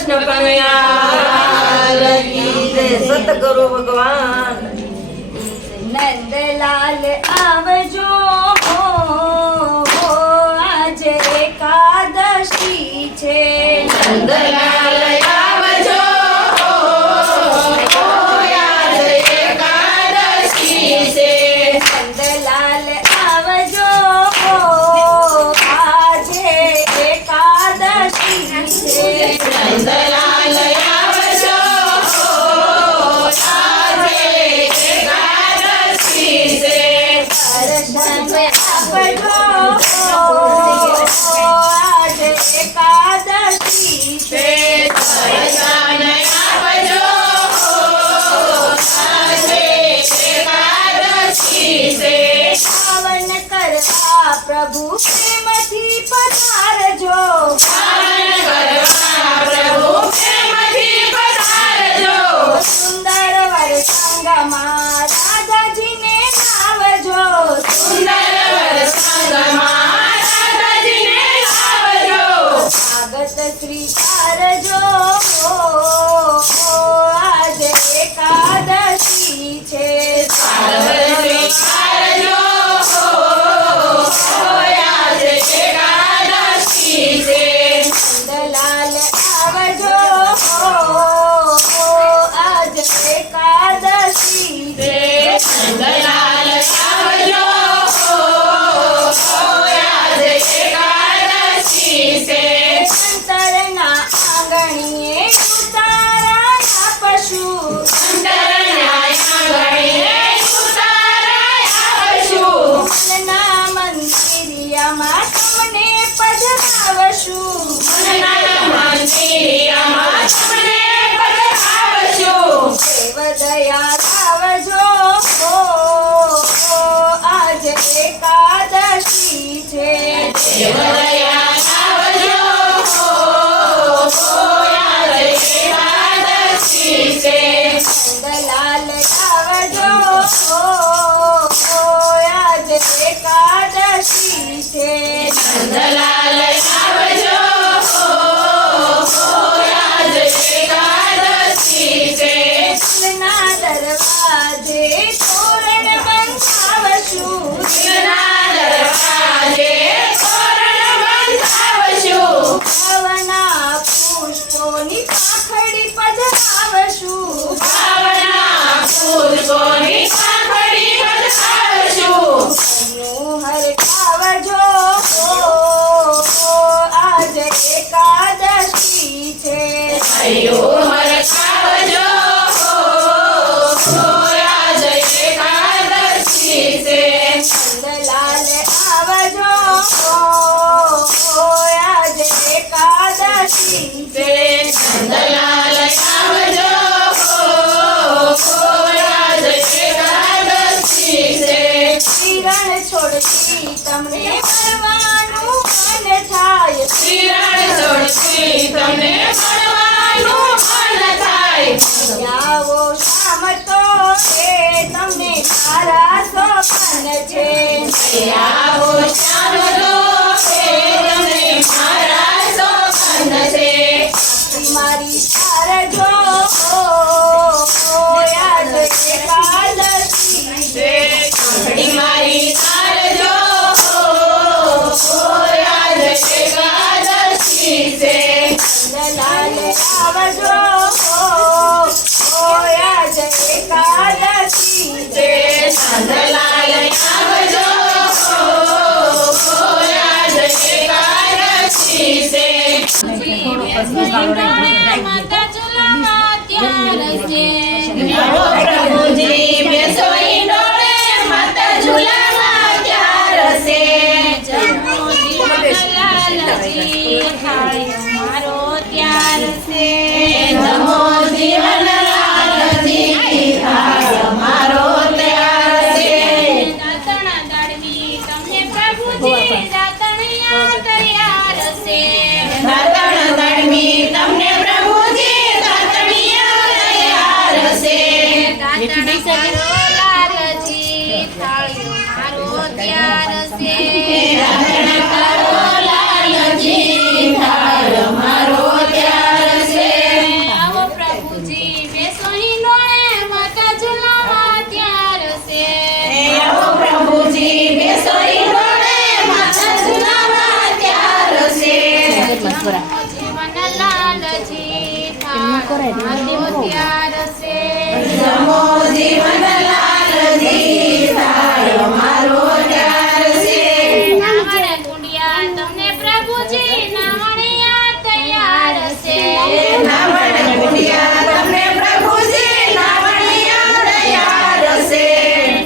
कृष्ण कन्हैया की जय। सतगुरु भगवान। नंदलाल आवजो आज एकादशी छे। नंदलाल आवजो आज एकादशी छे। नंदलाल आवजो आज एकादशी छे। नंदलाल आवजो आज एकादशी छे। दर्शन आपजो आज एकादशी छे। दर्शन आपजो आज एकादशी छे। पावन करवा प्रभु प्रेमथी पधारजो। पावन करवा प्रभु प्रेमथी पधारजो। सुंदर वर संगમાં રાધાજીને લાવજો। સુંદર વર સંગમાં રાધાજીને લાવજો। સ્વાગત સ્વીકારજો આજ એકાદશી છે। સ્વાગત સ્વીકારજો आज एकादशी छे। નંદલાલ આવજો આજ એકાદશી છે। नंदलाल आवजो आज एकादशी छे। અંતરના આંગણીએ ઉતારાયા પશુ। અંતરના આંગણે ઉતારાયા પશુ। મનના મંદિરિયામાં તમને પધરાવશું। મનના મંદિરિયામાં તમને પધરાવશું। દેવ દયા લાવજો આજ એકાદશી છે। દેવ દયા લાવજો आज एकादशी छे। નંદલાલ આવજો આજ એકાદશી છે। નંદલાલ આવજો आज एकादशी छे। દિલના દરવાજે તોરણ બંધાવશું। દિલના દરવાજે તોરણ બંધાવશું। ભાવના પુષ્પોની પાંખડી પધરાવશું। ભાવના પુષ્પોની પાંખડી પધરાવશું। મનોહર ખાવજો આજ એકાદશી છે। હરિહર ખાવજો आज एकादशी छे। નંદલાલ આવજો આજ એકાદશી છે। નંદલાલ આવજો आज एकादशी छे। શિરણ છોડતી તમને મળવાનું મન થાય। શિરણ છોડતી તમને મળવાનું મન થાય। આવો શામ તો એ તમને મારા સોપન છે। આવો શ્યામ તો એ તમને મારા સોપન છે। મારી તારજો આજ એકાદશી છે। આપણી મારી તારજો आज एकादशी छे। નંદલાલ આવજો આજ એકાદશી છે। નંદલાલ આવજો आज एकादशी छे। માતા ચલાવા ત્યારે ત્યાર છે જમો જીવનલાલજી થાય અમારો ત્યાર છે નાવણ કુંડિયા તમને પ્રભુજી નાવણિયા તૈયાર છે નાવણ કુંડિયા તમને પ્રભુજી નાવણિયા તૈયાર છે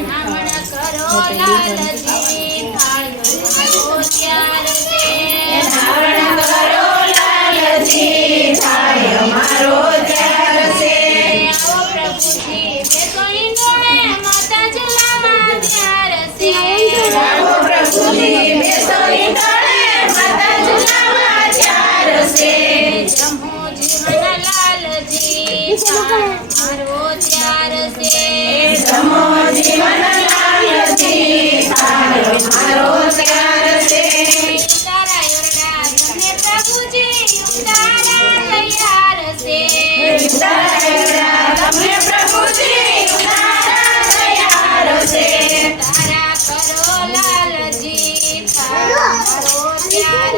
નાવણ કરો લાલજી થાય અમારો ત્યાર છે નાવણ કરો લાલજી થાય અમારો ત્યાર છે આવો પ્રભુજી બેસોઈ નોણે માતા જલામાં ત્યાર છે આવો પ્રભુજી બેસોઈ તળે માતા ઝુલાવા ત્યાર છે જમો જીવન લાલજી થાય મારો ત્યાર છે જમો જીવનલાલજી થાય અમારો ત્યાર છે તારા યોરડા તમને પ્રભુજી ઉતારા તૈયાર છે તારા તમને પ્રભુજી ઉતારા તૈયાર છે તારા કરો લાલજી થાય મારો ત્યાર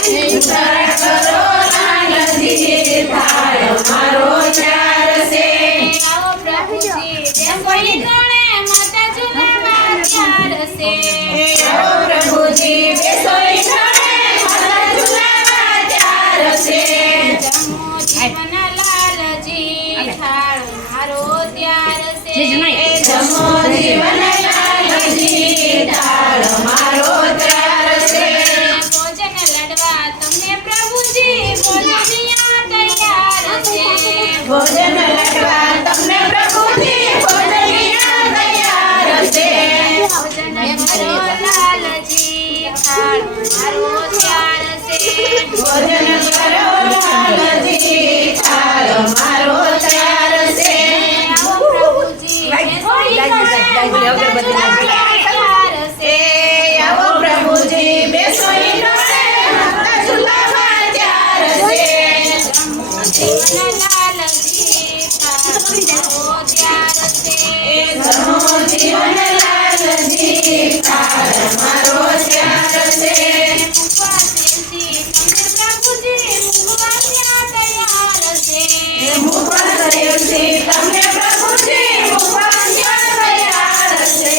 છે તારા કરો લાલજી થાય અમારો ત્યાર છે આવો પ્રભુજી બેસોઈ નોણે માતા જલામાં ત્યાર છે આવો પ્રભુજી બેસોઈ તળે માતા ઝુલાવા ત્યાર છે જમો જીવન લાલજી થાય મારો ત્યાર છે જમો જીવનલાલજી થાય અમારો ત્યાર છે ભોજન લડવા તમને પ્રભુજી ભોજનિયા તૈયાર છે ભોજન લડવા તમને પ્રભુજી ભોજનિયા તૈયાર છે ભોજન કરો લાલજી થાળ મારો ત્યાર છે ભોજન કરો લાલજી થાળ મારો ત્યાર છે આવો પ્રભુજી બેસોઈ તળે માતા તૈયાર છે આવો પ્રભુજી બેસોઈ તળે માતા ઝુલાવા ત્યાર છે જમો જીવન લાલજી થાળ મારો ત્યાર છે જમો જીવનલાલજી થાળ મારો ત્યાર છે મુખવાસ પ્રેમથી તમને પ્રભુજી મુખવાસ તૈયાર છે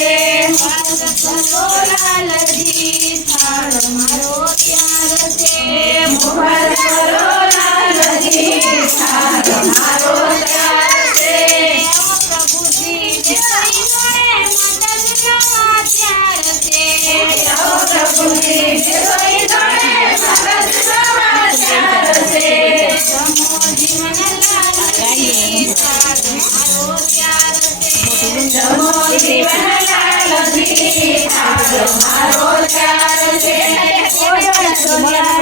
મુખવાસ કરો લાલજી થાળ મારો ત્યાર છે આવો પ્રભુજી બેસોઈ તળે માતા ઝુલાવા ત્યાર છે જમો જીવનલાલજી થાળ મારો ત્યાર છે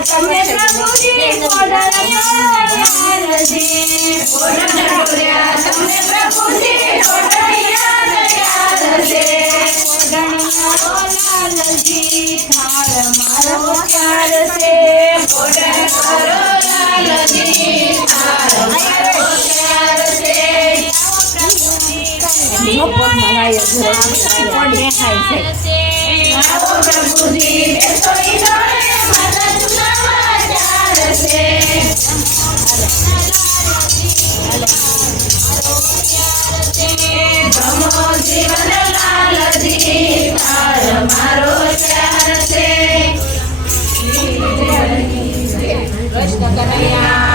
તમને પ્રભુજી ભોજન કર્યા તમને પ્રભુજી ભોજનિયા તૈયાર છે મારો ત્યાર છે ભોજન કરો લાલજી થાળ મારો ત્યાર છે આવો પ્રભુજી બેસોઈ તળે માતા ઝુલાવા ત્યાર છે જમો જીવનલાલજી થાળ મારો ત્યાર છે કૃષ્ણ કનૈયા